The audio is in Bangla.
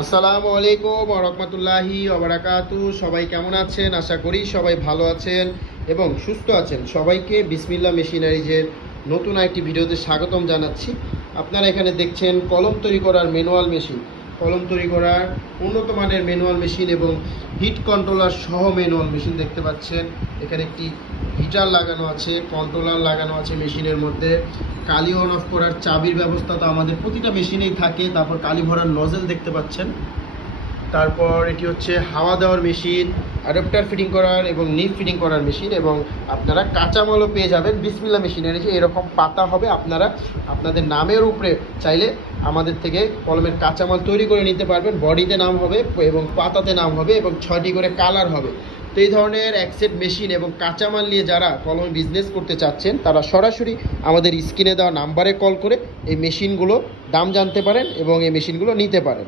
আসসালামু আলাইকুম ওয়া রাহমাতুল্লাহি ওয়া বারাকাতুহু। সবাই কেমন আছেন? আশা করি সবাই ভালো আছেন এবং সুস্থ আছেন। সবাইকে বিসমিল্লাহ মেশিনারিজের নতুন একটি ভিডিওতে স্বাগতম জানাচ্ছি। আপনারা এখানে দেখছেন কলম তৈরি করার ম্যানুয়াল মেশিন, কলম তৈরি করার উন্নত মানের ম্যানুয়াল মেশিন এবং হিট কন্ট্রোলার সহ ম্যানুয়াল মেশিন দেখতে পাচ্ছেন। এখানে একটি হিটার লাগানো আছে, কন্ট্রোলার লাগানো আছে মেশিনের মধ্যে। কালি অন অফ করার চাবির ব্যবস্থা তো আমাদের প্রতিটা মেশিনেই থাকে। তারপর কালি ভরার নজেল দেখতে পাচ্ছেন। তারপর এটি হচ্ছে হাওয়া দেওয়ার মেশিন, অ্যাডাপ্টার ফিটিং করার এবং নিপ ফিটিং করার মেশিন, এবং আপনারা কাঁচামালও পেয়ে যাবেন বিসমিল্লাহ মেশিনের। যে এরকম পাতা হবে, আপনারা আপনাদের নামের উপরে চাইলে আমাদের থেকে কলমের কাঁচামাল তৈরি করে নিতে পারবেন। বডিতে নাম হবে এবং পাতাতে নাম হবে এবং 6টি করে কালার হবে। তো এই ধরনের একসেট মেশিন এবং কাঁচামাল নিয়ে যারা কলমে বিজনেস করতে চাচ্ছেন, তারা সরাসরি আমাদের স্ক্রিনে দেওয়া নাম্বারে কল করে এই মেশিনগুলো দাম জানতে পারেন এবং এই মেশিনগুলো নিতে পারেন।